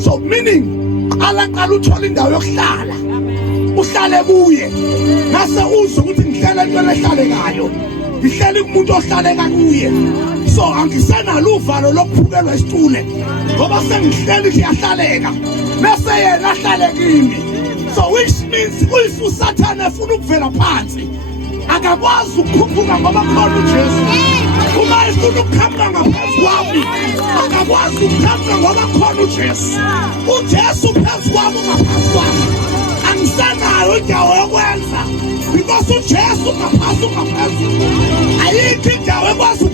So meaning qala uthola indawo yokuhlala uhlale kuye ngase uzwe ukuthi ngihlala entweni ehlalekayo ngihlale kumuntu ohlaleka kuye so angisenalo uvalo lokuphukelwa isitule ngoba sengihleli ngiyahlaleka bese yena ahlale kimi so which means uyifu usathane efuna ukuvela phansi akakwazi ukukhuphuka ngoba khona uJesu uma efuna ukukhamba ngaphansi kwami akakwazi ukukhamba ngoba khona uJesu phezu kwami ngaphansi kwami angisanayo indawo yokwenza because uJesu ngaphansi ayikho indawo ekwazi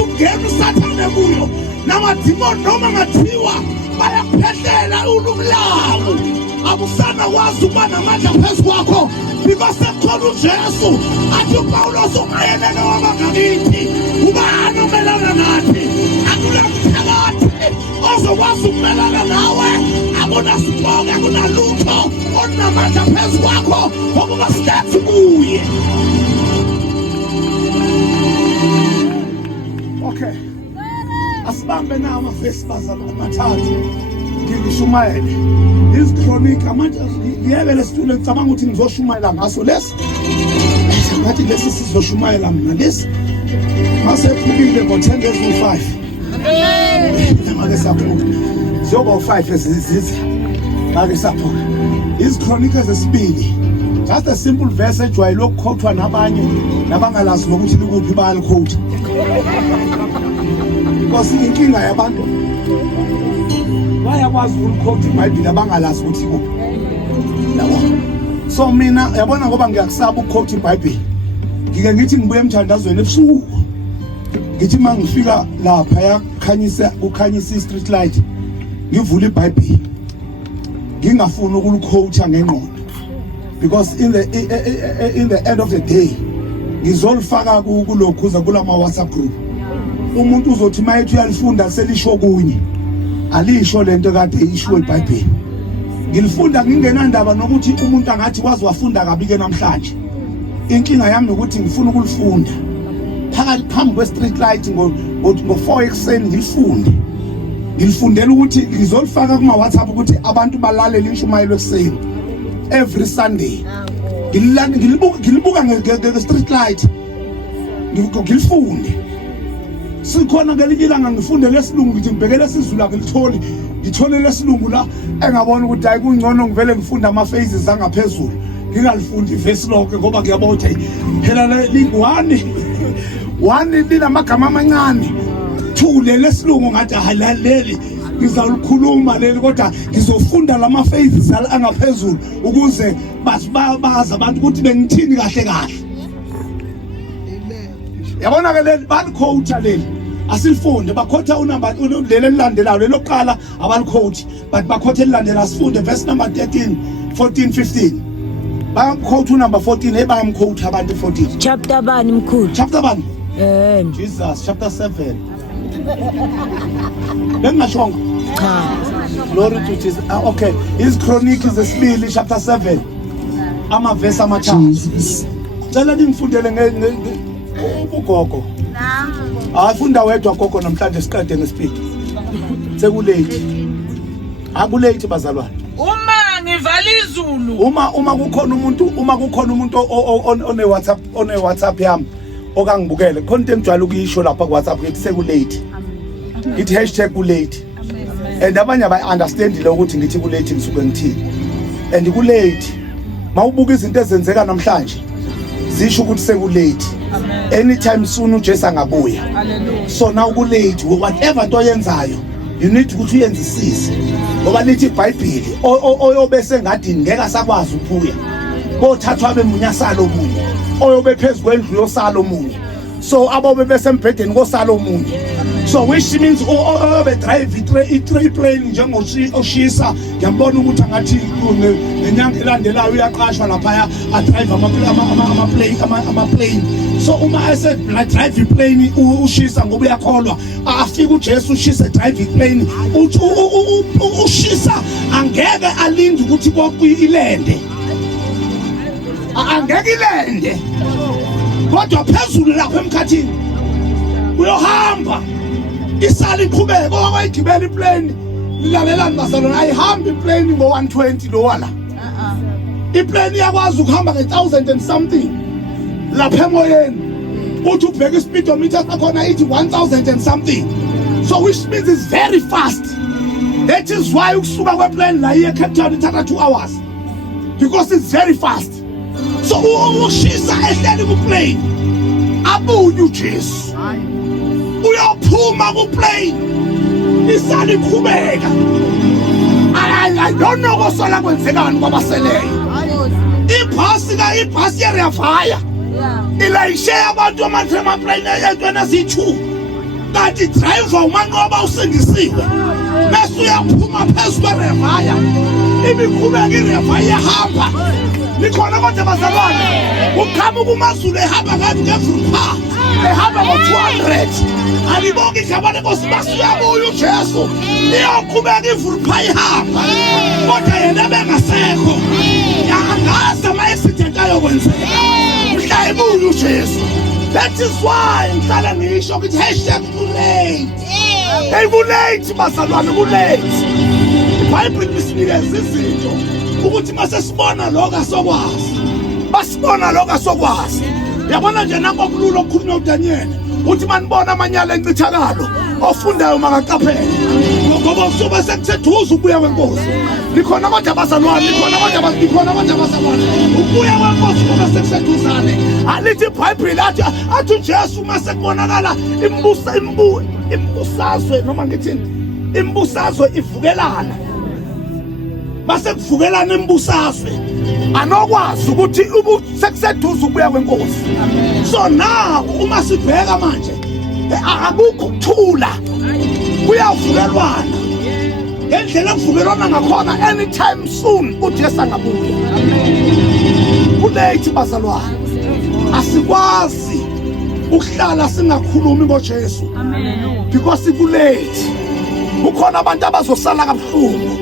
ukungena usathane kuyo namadimoni noma ngathiwa bayakuphehlela ulumlawu abusana wazi ukuba namandla phezu kwakho because ekhona uJesu athi uPawulos ungayelele wabangakini ubani umelana nathi akulamphakathi ozokwazi ukumelana nawe akunasibongo akunalutho onamandla phezu kwakho ngoba silethe kuye. Okay, asibambe nawo amafesi bazalwa amathathu ngishumayele izikronika manje ngiyeke lesitulo ngicabanga ukuthi ngizoshumayela ngaso lesi ngathi lesi sizoshumayela mina lesi mase ephukile ngo10:05 manje saphuka zoba u5 eziziza manje saphuka izikronika zesibili just a simple verse ejwayele ukukhothwa nabanye nabangalazi nokuthi likuphi bayalikhotha because inkinga yabantu bayakwazi ukukhotha iBhayibheli abangalazi ukuthi ikuphi yabo. So mina yabona ngoba ngiyakusaba ukukhotha iBhayibheli ngike ngithi ngibuye emthandazweni ebusuku ngithi mangifika lapha kukhanyisa i-street light ngivula iBhayibheli ngingafuni ukulikhotha ngengqondo because in the end of the day ngizolifaka kulokhuza kulama WhatsApp group umuntu uzothi mayethu uyalifunda selisho kunye alisho lento kade isho iBhayibheli ngilifunda ngingenandaba nokuthi umuntu angathi wazi wafunda kabi ke namhlanje. Inkinga yami ukuthi ngifuna ukulifunda phakathi phambi kwe-street light ngo4 ekseni ngilifundela ukuthi ngizolifaka kuma WhatsApp ukuthi abantu balalele inshumayelo ekseni every Sunday ngilibuka nge-street light ngilifunde. Sikhona ngelinye ilanga ngifunde lesilungu ngithi ngibhekele isiZulu akilitholi ngithole lesilungu la engabona ukuthi hayi kungcono ngivele ngifunde ama-phases angaphezulu ngingalifundi ivesi lonke ngoba ngiyabona ukuthi phela one linamagama amancane 2 lesilungu ngathi halaleli ngizalikhuluma leli kodwa ngizofunda lama-phases angaphezulu ukuze bazi abantu ukuthi bengithini kahle yabona ke leli balikhotha leli asilifunde bakhotha unamba leli elilandelayo lelokuqala abalikhotha but bakhotha elilandela asifunde verse number 13 14 15 bakhotha unumber 14 ebayamkhotha abantu 14 chapter bani mkhulu chapter bani Jesus chapter 7 bengashonga cha glory to Jesus. Okay, his chronicle is esibili chapter 7 amavesi amathathu cela ningifundele ugogo afunda wedwa gogo namhlanje siqede ngespeed sekulate akulate bazalwane uma ngivala izulu uma kukhona umuntu one WhatsApp yami okangibukele khona into engijwayele ukuyisho lapha ku WhatsApp ngithi sekulate ngithi #kulate and abanye abayi-understandile ukuthi ngithi kulate ngisuke ngithini and kulate mawubuka izinto ezenzeka namhlanje zisho ukuthi sekulate anytime soon uJesu angabuya. So now kulate whatever into oyenzayo you need ukuthi uyenzisise ngoba lithi iBhayibheli oyobese ngadini ngeke asakwazi ukuphuya bothathwa bemunyasalo omunye oyobe phezulu kwendlu yosalo omunye so abobe besembhedeni kosalo omunye so which means oyobe drive i-tray plane njengoshisa ngiyambona ukuthi angathi nenyanga elandelayo uyaqashwa lapha adrive ama-plane so uma drive iplane ushisa ngoba uyakholwa afika uJesu ushisa drive iplane ushisa angeke alinde ukuthi ilende angeke ilende kodwa phezulu lapha emkhathini uyohamba isali iqhubeka okwayigibela iplane lalelani bazalwane, ayihambi iplane ngo-120 lo wala. Iplane iyakwazi ukuhamba nge-1000 and something lapha emoyeni. Uthi ubheka ispeedometer sakhona ithi 1000 and something. So which means it's very fast. That is why ukusuka kweplane la iye Cape Town ithatha 2 hours. Because it's very fast. So ushisa ehleli kuplane. Abuye uJesu. Uyaphuma kuplane. Isali iqhubeka. I don't know kosola kwenzekani kwabaseleyo. Ibhasi yerefaya. Ilayishe abantu amatrema plane yetwana zithu. Kanti driver umanqoba usindisiwe. Bese uyaphuma phezulu kwerefaya. Imiqhubeka irefaya ihamba. Nikhona kodwa bazalwane. Ukhama kumazulu ehamba ngathi ngevulpa. Ehamba ngo-200. Alibonke ikhabane Nkosi basuyabuya uJesu. Iyoqhubeka ivulpa ihamba. Kodwa yena bengasekho. Angazi ama-accident ayokwenzeka. Mhla ebuya uJesu. That is why ngihlala ngisho ukuthi #too-late. Hey, ku-late bazalwane, ku-late. iBhayibheli lisinikeza izinto ukuthi mase sibona lokho asokwazi. Basibona lokho asokwazi. Yabona nje nanko okulula okukhulunywa uDaniel. Uthi manibona amanyala encithakalo ofundayo makaqaphele. Ngoba usuba sekuseduze ukubuya kwenkosi. Likhona kodwa abazalwane, likhona kodwa abazalwane. Ukubuya kwenkosi kuba sekuseduzane. Alithi iBhayibheli athi uJesu mase kubonakala imbusazwe noma ngithini? Imbusazwe ivukelana. Base kuvukelana imbusazwe. Anokwazi ukuthi sekuseduze ukubuya kwenkosi. So now uma sibheka manje akukho ukuthula. Kuyavukelwana. Ngendlela kuvukelwana ngakhona anytime soon uJesu angabuya. Kulate bazalwane. Asikwazi ukuhlala singakhulumi ngoJesu. Because kulate. Kukhona abantu abazosala kabuhlungu.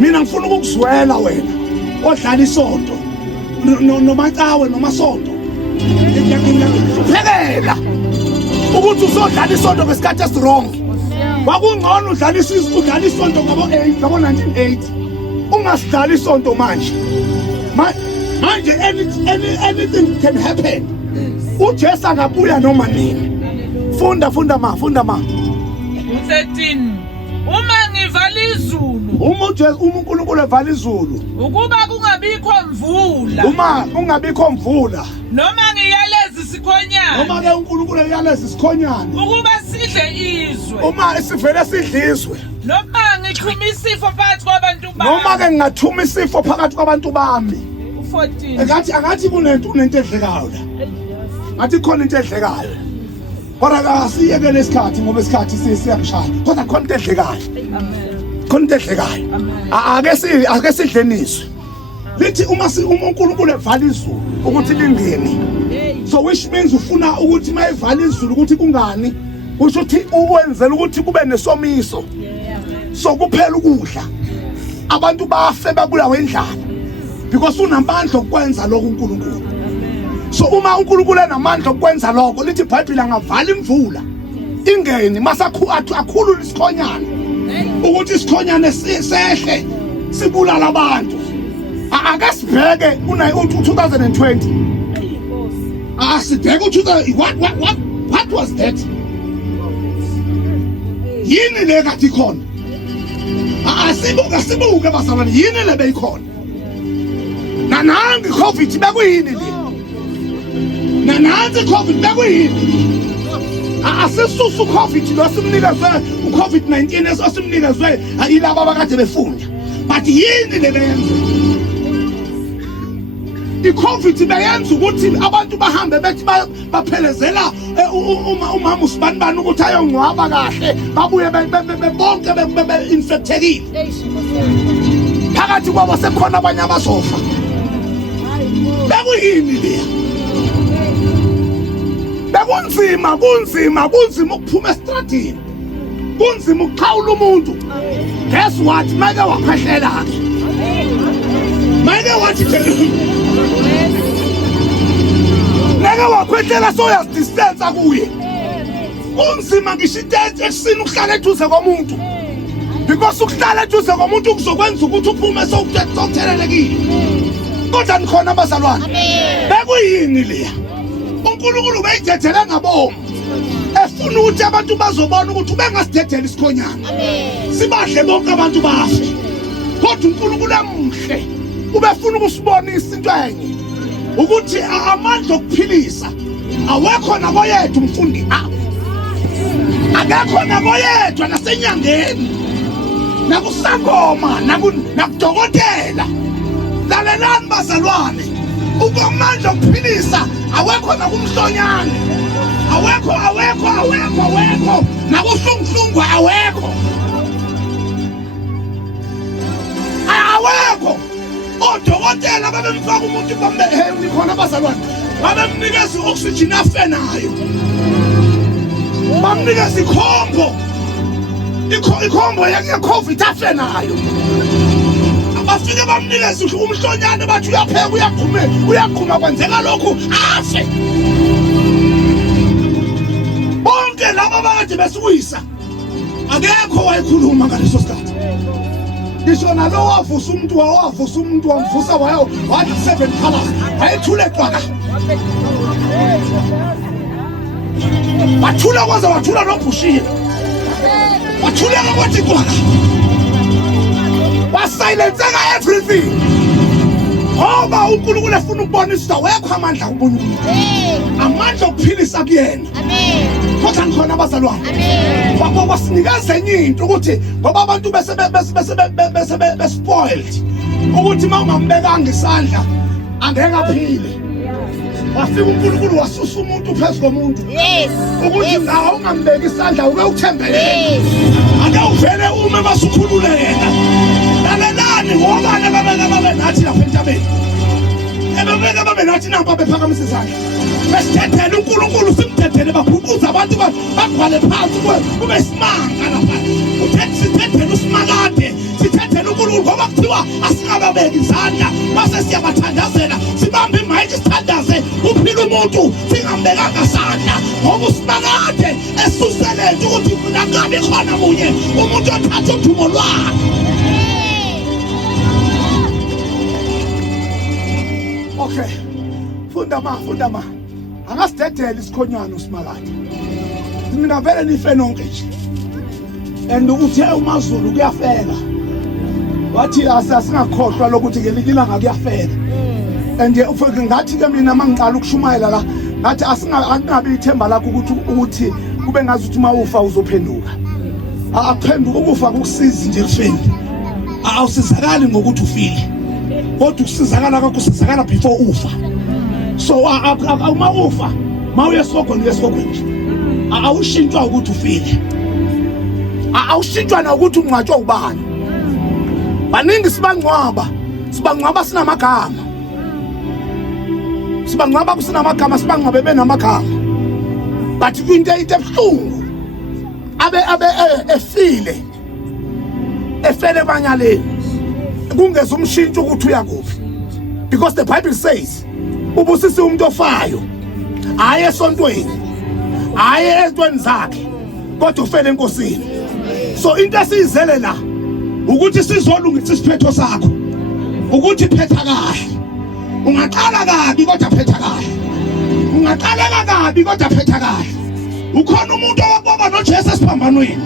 Mina ngifuna ukukuzwela wena odlala isonto nomacawe nomasonto. Ngiyakuphelela ukuthi uzodlala isonto ngesikhathi esirong. Kwakungcono udlala isonto ngabo-1980. Ungasidlali isonto manje. Manje anything can happen. uJesu angabuya noma nini. Funda ma. U13 uma ngivala izulu. uNkulunkulu evala izulu. Ukuba kungabikho mvula. Uma ungabikho mvula. Noma ngiyaleza isikhonyana. Noma ke uNkulunkulu eyaleza isikhonyana. Ukuba sidle izwe. Uma sivele sidlizwe. Noma ngithuma isifo phakathi kwabantu bami. Noma ke ngingathuma isifo phakathi kwabantu bami. U14 Angathi kunento edlekayo la. Ngathi khona into edlekayo. Kodwa asiyeke lesikhathi ngoba isikhathi siyashaya. Kodwa khona into edlekayo. Amen. Khona into edlekayo. Ake sidleniswe. Lithi uma uNkulunkulu evala izulu ukuthi lingene. So which means ufuna ukuthi mayevala izulu ukuthi kungani? Usho ukuthi uwenzela ukuthi kube nesomiso. So kuphela ukudla. Abantu bafe babulawa indlala. Because unamandla okwenza lokho uNkulunkulu. So uma uNkulunkulu enamandla okwenza lokho lithi iBhayibheli angavala imvula. Ingene akhulula isikhonyana. Ukuthi isikhonyana sehle sibulala abantu. Ake sibheke u2020. Sibheke what was that? Yini le kade ikhona? Asibuke bazalwane, yini le beyikhona? Nanangi COVID bekuyini le? Nanangi COVID bekuyini? Asisusu COVID lo simnikezwe uCovid-19 esimnikezwe yilabo abakade befunda. But yini le beyenza? iCovid beyenza ukuthi abantu bahambe bethi baphelezela umama usibanibani ukuthi ayongcwaba kahle babuye bonke be-infectekile. Phakathi kwabo sekhona abanye abazofa. Bekuyini leya? Bekunzima ukuphuma estradini. Kunzima ukuxhawula umuntu. Guess what? Make wakhwehlela ke. Make wathi Neke wakhwehlela so uyazidistance kuye. Kunzima ngisho itethe ekusini ukuhlala eduze komuntu. because ukuhlala eduze komuntu kuzokwenza ukuthi uphume sowuthelelekile. Kodwa nikhona bazalwane. Bekuyini leya? uNkulunkulu beyidedele ngabomu. Efuna ukuthi abantu bazobona ukuthi ubengasidedela isikhonyana. Sibahle bonke abantu bafe. Kodwa uNkulunkulu emuhle ubefuna ukusibonisa into enye ukuthi amandla okuphilisa awekho nakoyethu umfundi akekho nakoyedwa nasenyangeni nakusangoma nakudokotela. Lalelani bazalwane, ukwamandla okuphilisa awekho nakumhlonyane, awekho nakuhlunghlungwa awekho. Odokotela babemfaka umuntu nikhona bazalwane, babemnikeza i-oxygen afe nayo, bamnikeza ikhombo ye-COVID afe nayo. Bafike bamnikeza umhlonyane bathi uyapheka uyaqhuma kwenzeka lokhu afe. Bonke laba bakade besuyisa akekho wayekhuluma ngaleso sikhathi. Ngisho nalo wavusa umuntu wamvusa wathi 7 colors wayethule xaka. Wathula kwaze wathula nobhushile. Wathuleka kwathi xaka. Wasilenzeka everything. Ngoba uNkulunkulu efuna ukubonisa wekho amandla ubunyulu. Amandla okuphilisa kuyena. Kodwa nikhona abazalwane. Kwasinikeza enye into ukuthi ngoba abantu bese spoiled ukuthi mawungambekanga isandla angeke aphile. Wafika uNkulunkulu wasusa umuntu phezu komuntu. Ukuthi ngawo ungambeki isandla uke uthembele. Ake uvele ume basukhulule yena. Lalelani ngobani babe nathi lapha entabeni. Babe nathi namba bephakamisa isandla. Besithethele uNkulunkulu simthethele bakhuluza abantu bagwale phansi kube simanga lapha. Sithethele usimakade, sithethele uNkulunkulu ngoba kuthiwa asingababeki izandla base siyabathandazela. Sibambe imayiki sithandaze uphila umuntu singambekanga isandla ngoba usimakade esuselethe ukuthi kungabe khona munye umuntu othatha udumo lwakhe. Okay, funda ma. Angasidedela isikhonyana usimakade. Mina vele nife nonke nje. And uthe uMaZulu kuyafeka. Wathi asingakhohlwa lokuthi ngelilanga kuyafeka. And ufike ngathi ke mina mangiqala ukushumayela la, ngathi asingabi ithemba lakho ukuthi kube ngazi ukuthi mawufa uzophenduka. Akuphenduka ukufa kukusiza nje kufeni. Awusizakali ngokuthi ufile. Kodwa ukusizakala kwakho usizakala before ufa. So uma ufa mawuyesogweni awushintshwa ukuthi ufile. Awushintshwa na ukuthi ungcwatshwa ubani. Baningi sibangcwaba sinamagama. Sibangcwabe benamagama. But into ebuhlungu efele banyaleni kungeza umshintsho ukuthi uyakuphi. Because the Bible says ubusisi umuntu ofayo aye esontweni aye ezintweni zakhe kodwa ufele enkosini. So into esizele la ukuthi sizolungisa isiphetho sakho ukuthi phetha kahle. Ungaqala kabi kodwa phetha kahle. Ungaqala kabi kodwa phetha kahle. Ukhona umuntu owabona noJesu esiphambanweni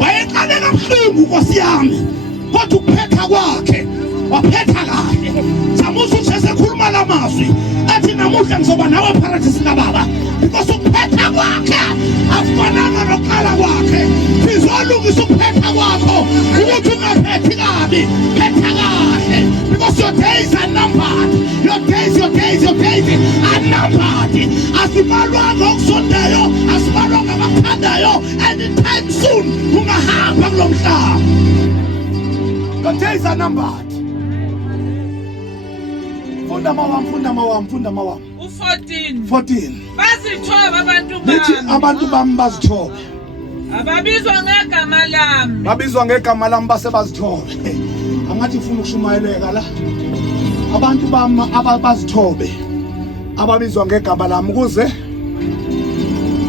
wayeqale kabuhlungu Nkosi yami kodwa ukuphetha kwakhe waphetha kahle. Samusa uJesu ekhuluma lamazwi athi namuhla ngizoba nawe paradise kaBaba because ukuphetha kwakhe akufananga nokuqala kwakhe. Sizolungisa ukuphetha kwakho ukuthi ungaphethi kabi, phetha kahle because your days are numbered. Your days are numbered. Asibalwanga okusondayo, asibalwanga abakuthandayo, anytime soon ungahamba kulo mhlaba. Your days are numbered. Funda mawam. U14. Bazithoba abantu bami bazithobe. Ababizwa ngegama lami. Base bazithobe. Angathi ufuna ukushumayeleka la. Abantu bami abazithobe. Ababizwa ngegama lami ukuze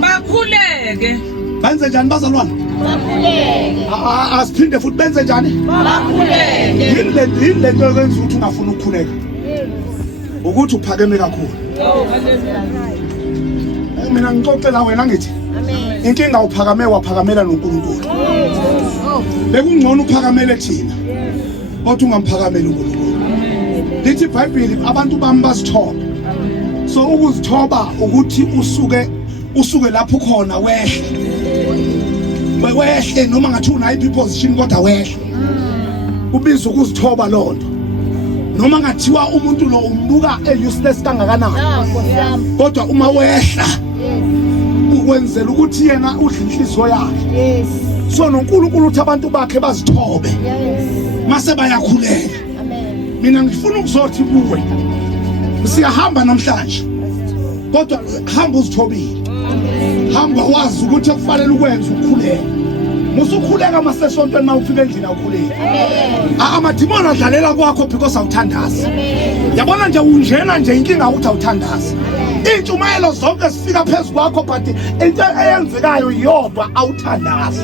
bakhuleke. Benze njani bazalwane? asiphinde futhi benze njani yini lento yokwenza ukuthi ungafuni ukukhuleka ukuthi uphakeme kakhulu mina ngixoxela wena ngithi inkinga uphakame waphakamela noNkulunkulu bekungcono uphakamele thina kodwa ungamphakameli uNkulunkulu lithi iBhayibheli abantu bami basithoba so ukuzithoba ukuthi usuke lapho khona wehle noma ngathi unayiphi position kodwa wehle ubizwa ukuzithoba lonto noma ngathiwa umuntu lo umbuka useless kangakanani kodwa uma wehla ukwenzela ukuthi yena udla inhliziyo yakhe so noNkulunkulu uthi abantu bakhe bazithobe mase bayakhulela mina ngifuna ukuzothi kuwe siyahamba namhlanje kodwa hamba uzithobile hamba wazi ukuthi kufanele ukwenza ukukhuleka musukhuleka masesontweni mawufika endlini awukhuleka amadimoni adlalela kwakho because awuthandazi yabona nje unjena nje inkinga ukuthi awuthandazi intshumayelo zonke sifika phezulu kwakho but into eyenzekayo yodwa awuthandazi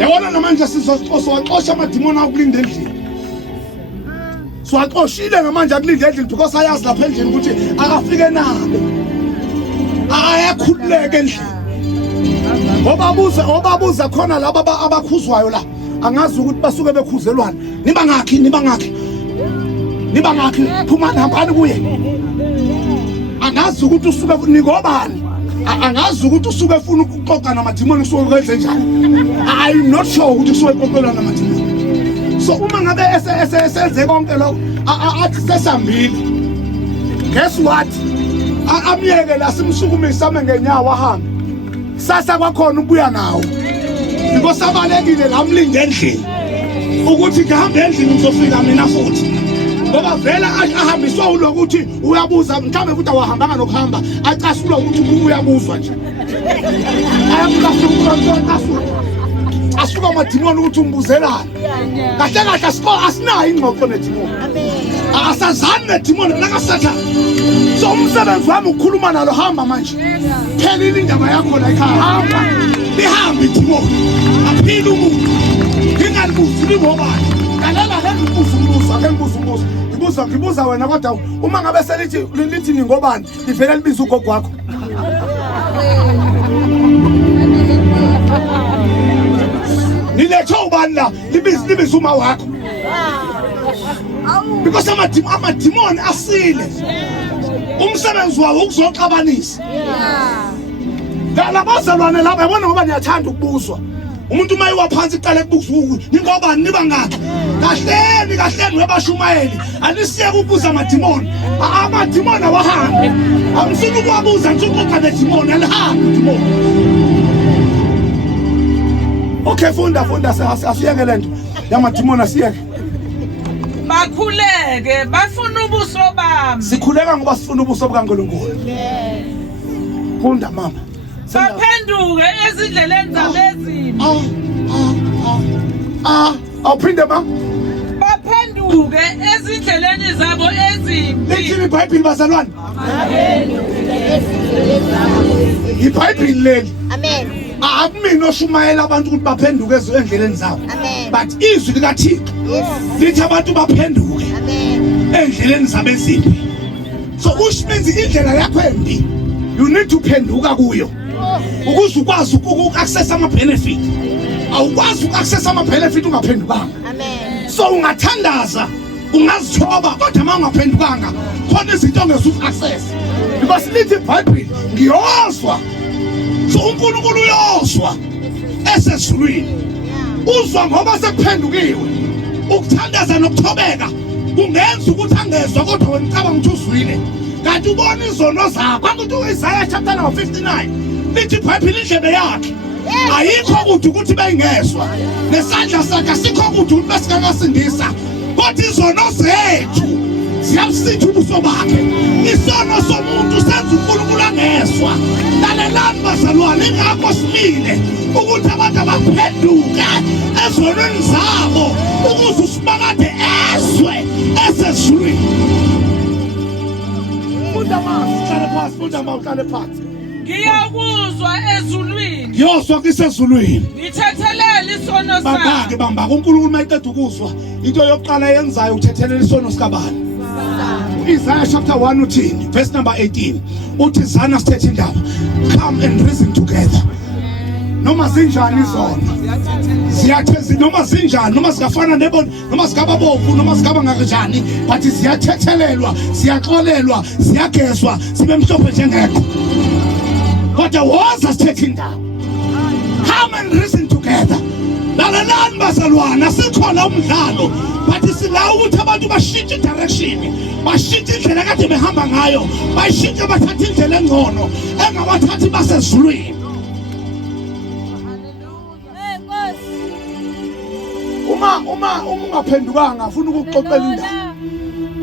yabona namanje sizoxosha amadimoni akulinda endlini siwaxoshile namanje akulinda endlini because ayazi lapha endlini ukuthi akafike nabe ayakhululeka endlini obabuza khona laba abakhuzwayo la angazi ukuthi basuke bekhuzelwana niba ngakhi phuma hambani kuye angazi ukuthi usuke nikobani angazi ukuthi usuke ufuna ukuxoxa namadimoni usuke kwenze njani I'm not sure ukuthi usuke uxoxela namadimoni so uma ngabe esenze konke lokho athi sesambile guess what amyeke la simsukumisa ngenyawo ahambe sasa kwakhona ubuya nawo because abalekile la mlinde endlini ukuthi ngihamba endlini ngizofika mina futhi ngoba vela ahambiswa ulokuthi uyabuza mhlawumbe futhi awahambanga nokuhamba acasulwa ukuthi uyabuzwa nje asuka amadimoni ukuthi umbuzelane kahle asinayo ingxoxo nedimoni asazani nedimoni nakasatha so umsebenzi wami ukukhuluma nalo hamba manje phelile indaba yakho la ekhaya hamba lihambe idimoni aphile umuntu ngingalibuzi libobani kalela ngibuza wena kodwa uma ngabe selithi ningobani livele libiza ugogo wakho nilethe ubani la libiza uma wakho because amadimoni asile umsebenzi wawo ukuzoxabanisa labazalwane laba yabona ngoba niyathanda ukubuzwa umuntu uma yiwaphansi iqale ukubuza ningobani niba ngakho kahleni webashumayeli anisiye ukubuza amadimoni awahambe amsini ukuwabuza nsukuqa nedimoni alihambe idimoni okay funda asiyeke lento yamadimoni asiyeke bakhuleke bafuna ubuso bami sikhuleka ngoba sifuna ubuso bukaNkulunkulu funda mama baphenduke ezindleleni zabo ezimbi awuphinde mama baphenduke ezindleleni zabo ezimbi lithi iBhayibheli bazalwane iBhayibheli leli amen akumina oshumayela abantu ukuthi baphenduke endleleni zabo but izwi likaThixo lithi abantu baphenduke endleleni zabo ezimbi so which means indlela yakho embi you need to phenduka kuyo ukuze ukwazi uku-access ama-benefit awukwazi uku-access ama-benefit ungaphendukanga so ungathandaza ungazithoba kodwa uma ungaphendukanga khona izinto ongezuku-access because lithi iBhayibheli ngiyozwa so uNkulunkulu uyozwa esezulwini uzwa ngoba sekuphendukiwe ukuthandaza nokuthobeka kungenza ukuthi angezwa kodwa wena ucabanga ukuthi uzwile kanti ubona izono zakho akuthi uIsaiah chapter number 59 lithi iBhayibheli indlebe yakhe ayikho kude ukuthi bengezwa nesandla sakhe asikho kude ukuthi besikakasindisa kodwa izono zethu ziyabusitha ubuso bakhe isono somuntu senza uNkulunkulu angezwa lalelani bazalwane ingakho simile ukuthi abantu abaphenduke ezonweni zabo ukuze uSibakade ezwe esezulwini funda masi uhlale phansi ngiyakuzwa ezulwini ngiyoswa kisezulwini ngithethelele isono baba-ke sami bamba uNkulunkulu mayiqeda ukuzwa into yokuqala yenzayo uthethelela isono sikabani. Isaiah chapter 1 uthini verse number 18 uthi zana sithethe indaba, come and reason together. Noma zinjani izona ziyathezi, noma zinjani, noma zingafana nebona, noma zingaba bovu, noma zingaba ngakanjani, but ziyathethelelwa, ziyaxolelwa, ziyagezwa, sibe mhlophe njengekho. Kodwa woza sithethe indaba, come and reason together. Lalalani bazalwana, sikhona umdlalo, but silawo ukuthi abantu bashintshe direction, bashintshe indlela kade behamba ngayo, bashintshe bathathe indlela engcono engabathathi basezulwini. Uma ungaphendukanga afuna ukuxoxela indaba.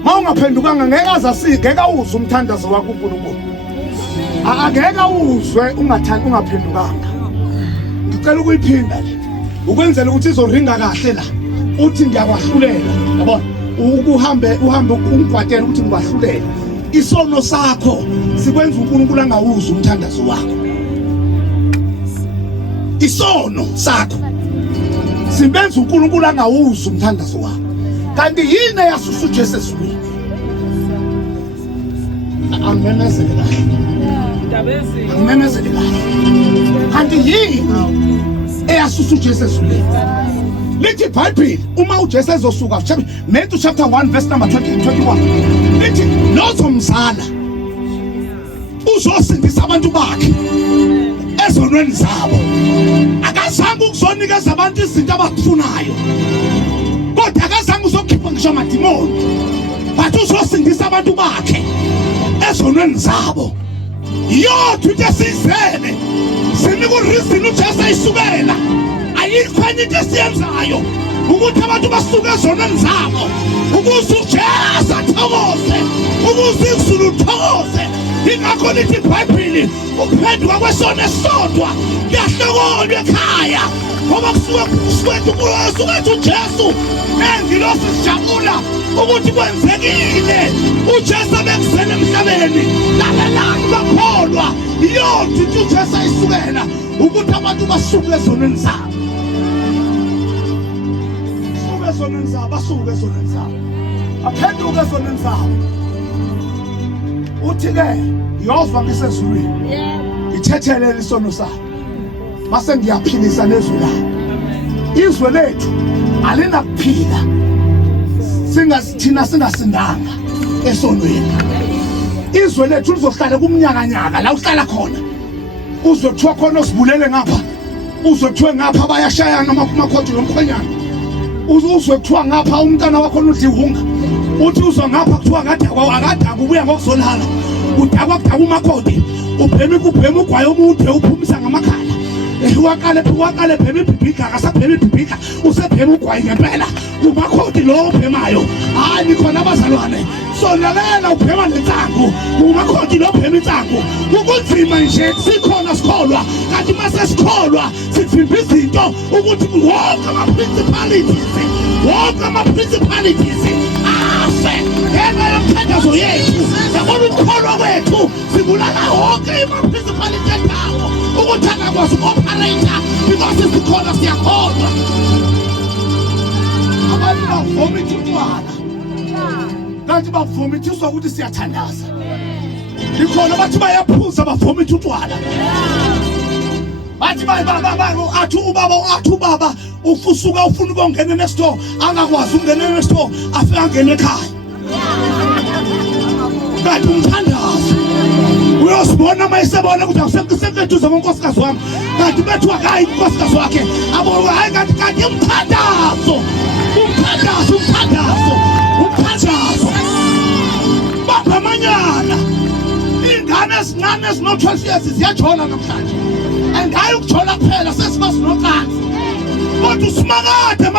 Ma ungaphendukanga ngeke azasike, ngeke awuzwe umthandazo wakho uNkulunkulu. Angeke awuzwe ungaphendukanga. Ngicela ukuyiphinda le. Ukwenzela ukuthi izoringa kahle la. Uthi ngiyakwahlulela, yabona? Uhambe ungigwadela ukuthi ngikwahlulela. Isono sakho sikwenza uNkulunkulu angawuzwe umthandazo wakho. Isono sakho sibenza uNkulunkulu angawuzwe umthandazo wakho. Kanti yini eyasusa uJesu ezulwini? Angimemezele kahle. Angimemezele kahle. Kanti yini eyasusa uJesu ezulwini? Lithi iBhayibheli uma uJesu ezosuka Matthew chapter 1 verse number 21 lithi lozomzala uzosindisa abantu bakhe ezonweni zabo. Akazange ukuzonikeza abantu izinto abakufunayo, kodwa akazange uzokhipha ngisho amadimoni, but uzosindisa abantu bakhe ezonweni zabo. Yodwa into esiyizele sinika ureason uJesu ayisukela, ayikho enye into esiyenzayo ukuthi abantu basuke ezonweni zabo, ukuze uJesu athokoze, ukuze izulu lithokoze. Ingakho lithi iBhayibheli ukuphenduka kwesono esisodwa kuyahlokonywa ekhaya, ngoba kusuke uJesu nengilosi sijabula ukuthi kwenzekile uJesu abekuzele emhlabeni. Lalalani bakholwa, yonke into uJesu ayisukela ukuthi abantu basuke ezonweni zabo, basuke ezonweni zabo, aphenduke ezonweni zabo. Uthi-ke ngiyozwa ngisezulwini ngithethelele isono sakho, mase ngiyaphilisa nezwi lakho. Izwe lethu alinakuphila thina singasindanga esonweni. Izwe lethu lizohlala kumnyakanyaka la uhlala khona, uzwe kuthiwa khona osibulele ngapha, uzwe kuthiwe ngapha bayashayana noma kumakhodi nomkhwenyana, uzwe kuthiwa ngapha umntana wakho udliwunga, uthi uzwa ngapha kuthiwa akadaka ubuya ngokuzolala, udakwa kudaka umakhodi, ubhema ugwayo umude uphumisa ngamakhala. Wakale phema ibhibhika, akasaphema ibhibhika, usephema ugwayi ngempela. Umakhodi lo uphemayo, hayi nikhona abazalwane, sonakela uphema nensangu, umakhodi lo uphema insangu. Ukunzima nje sikhona sikholwa, kanti mase sikholwa sivimba izinto ukuthi wonke ama-principalities afe ngenxa yomthandazo yethu. Yabona ukukholwa kwethu sibulala wonke ama-principality endawo ukuthi angakwazi uku-operate, because sikhona siyakholwa. Abantu bavomitha utshwala, kanti bavomithiswa ukuthi siyathandaza. Likhona bathi bayaphuza bavomitha utshwala, bathi athi ubaba ufusuka ufuna ukungena nesto, angakwazi ukungena nesto, afike angene ekhaya. Kanti umthandazo uyosibona mayisebona ukuthi awusekeduze ngonkosikazi wami, kanti bethu akayi unkosikazi wakhe abona hayi kanti umthandazo babhamanyana. Ingane ezincane ezino-12 years ziyathola namhlanje, and hayi ukuthola kuphela, sesiba sinocansi, kodwa usimakade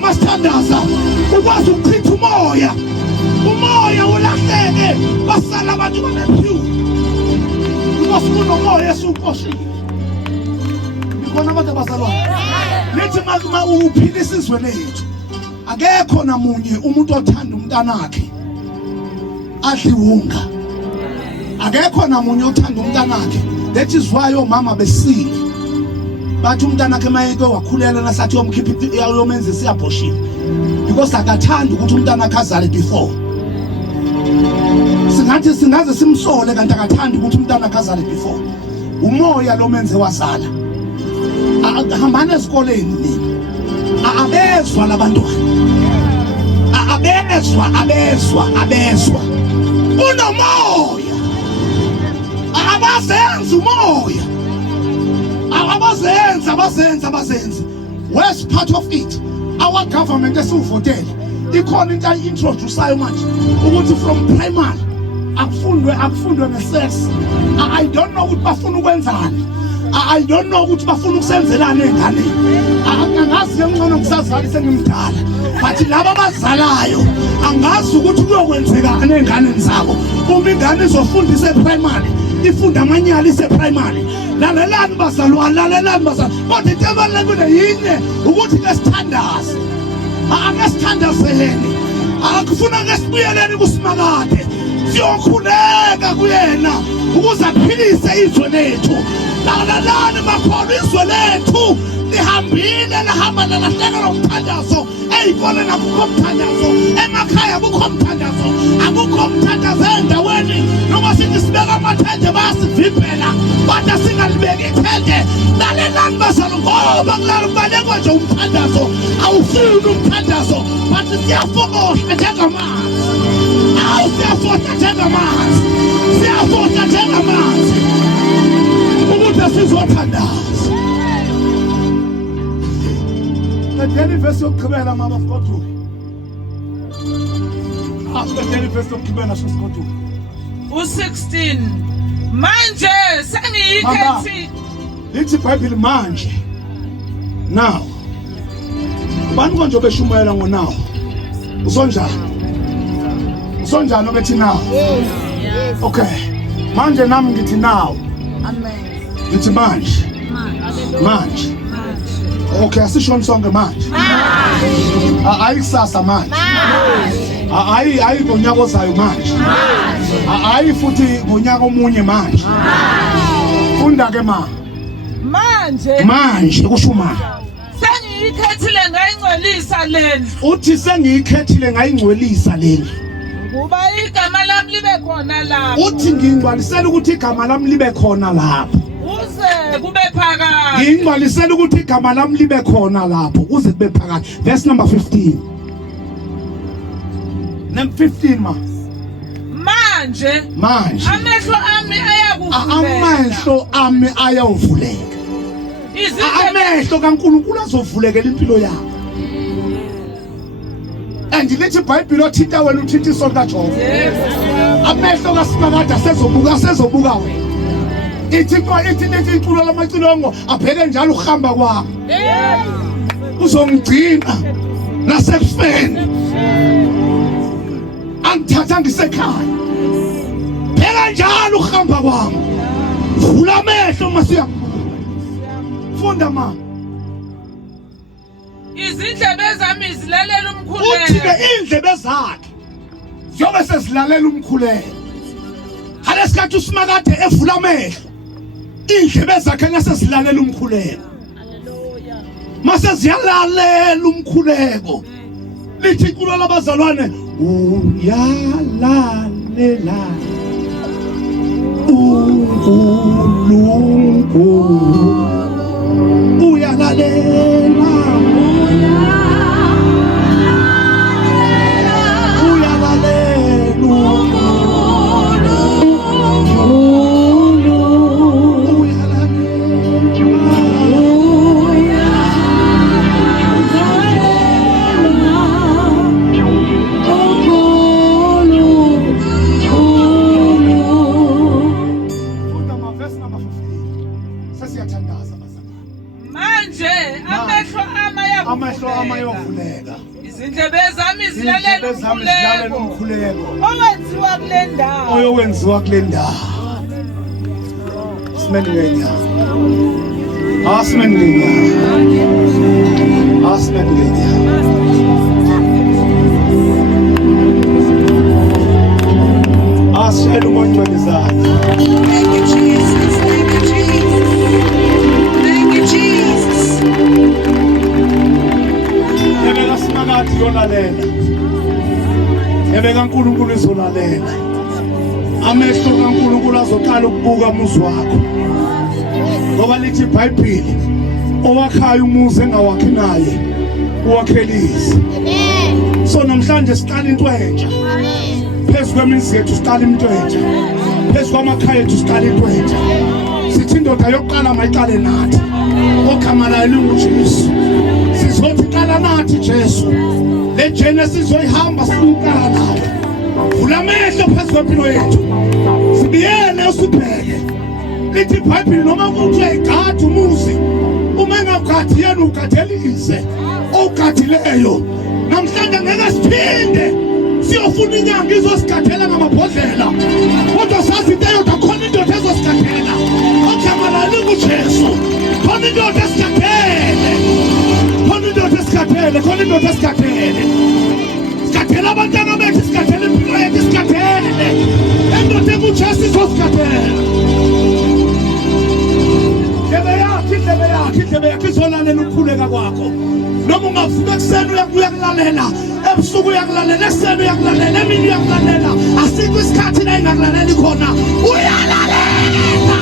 masithandaza ukwazi ukuchitha umoya ulahleke, basala abantu banephew, because kunomoya esuwukoshile. Nikhona abantu abazalwane, lithi ma uphilisa izwe lethu, akekho namunye umuntu othanda umntanakhe adliwunga. Akekho namunye othanda umntanakhe. That is why omama besile. Bathi umntanakhe mayeke wakhulela nasathi yomkhiphi yomenza isiabortion. Because akathanda ukuthi umntanakhe azale before. Singaze simsole kanti akathanda ukuthi umntanakhe azale before. Umoya lo menze wazala. Hambana esikoleni nini. Abezwa labantwana. Abezwa. Unomoya. Abazenza umoya. Abazenza. Worst part of it, our government esivotele ikhona into ayintroduceayo manje ukuthi from primary akufundwe ngesex. I don't know ukuthi bafuna ukwenzani. I don't know ukuthi bafuna ukusenzelana enganeni. Angazi ngcono kusazali sengimdala. But laba abazalayo angazi ukuthi kuyokwenzekani enganeni zabo. Uma ingane izofundisa primary, ifunda amanyala ise-primary. Lalelani bazalwane. Kodwa into ebalulekile yinye ukuthi ngesithandaze. Angesithandazeleni. Akufuna ngesibuyeleni kusimakade. Siyokhuleka kuyena ukuze aphilise izwe lethu. Lalelani makhona izwe lethu lihambile lahamba lalahleka lomthandazo. Ey'koleni akukho mthandazo, emakhaya akukho mthandazo, akukho mthandazo endaweni. Noma sithi sibeka amathende bayasivimbela, kodwa singalibeki ithende. Lalelani bazalo ngoba kubalekwa nje umthandazo. Awufuni umthandazo, but siyafokohla njengamanzi. Siyafohla njengamanzi. Ukuthi sizothandaza. The daily verse of Kibela, man of God. After the daily verse of Kibela, she's got to. 16. Manje, sengiyikhethi. Lithi Bible manje. Now. Bani konje obeshumayela ngo-now? Usonjani obethi now? Yes. Okay. Manje nami ngithi now. Amen. Ngithi manje. Okay, asishoni sonke manje. Ayikusasa manje. Ayi ngonyaka ozayo manje. Ayi futhi ngonyaka omunye manje. Funda ke manje kusho manje. Sengiyikhethile ngayingcolisa leli. Uthi sengiyikhethile ngayingcolisa leli. Kuba igama lami libe khona lapho. Uthi ngingcwalisela ukuthi igama lami libe khona lapho. Uze kube phakathi. Ngingcwalisela ukuthi igama lami libe khona lapho. Uze kube phakathi. Verse number 15. Number 15 ma. Manje. Amehlo ami ayavuleka. Amehlo kaNkulunkulu azovulekela impilo yakho. And lithi iBhayibheli othinta wena uthinta isono kaJehova. Amehlo kaSimakade asezobuka wena. Ithi iculo lamacilongo abheke njalo ukuhamba kwakho. Uzongigcina nasekufeni. Angithatha ngisekhaya. Phela njalo ukuhamba kwami. Vula amehlo masiya. Funda ma. Izindlebe zami zilalela umkhuleko. Uthi-ke indlebe zakhe ziyobe sezilalela umkhuleko. Ngalesikhathi uSimakade evula amehlo, indlebe zakhe ngesezilalela umkhuleko. Mase ziyalalela umkhuleko. Lithi iculo labazalwane uyalalela uNkulunkulu uyalalela. Amehlo amayovuleka. Izindlebe zami zilalela umkhuleko. Owenziwa kule ndawo. Asimeni ngenya. Shayela uMancane izandla. Thank you, Jesus. Thank you, Jesus. Thank you, Jesus. Yebeka simakathi yolalela. Yebeka uNkulunkulu izolalela. Amehlo kaNkulunkulu azoqala ukubuka umuzi wakho. Ngoba lithi iBhayibheli owakhayo umuzi engawakhi naye uwakhelise. So namhlanje siqala into entsha. Phezu kwemizi yethu siqala into entsha. Phezu kwamakhaya ethu siqala into entsha. Sithi indoda yokuqala mayiqale nathi. Ogama layo linguJesu. Sizothi qala nathi Jesu. Le Genesis zoyihamba siqala nawe. Vula amehlo phezu kwempilo yethu. Sibiyele usibheke. Lithi iBhayibheli noma umuntu uyayigada umuzi uma engagadi yena ugadelise ogadileyo namhlanje ngeke siphinde siyofuna inyanga izosigadela ngamabhodlela kodwa sazi into eyodwa khona indoda ezosigadela ogama layo linguJesu khona indoda esigadele khona indoda esigadele khona indoda esigadele sigadela abantwana bethu sigadele impilo yethu sigadele endoda enguJesu izosigadela. Indlebe yakhe izolalela ukukhuleka kwakho noma ungavuka ekuseni uyakulalela ebusuku uyakulalela ekuseni uyakulalela emini uyakulalela asikho isikhathi la engakulalela khona uyalalela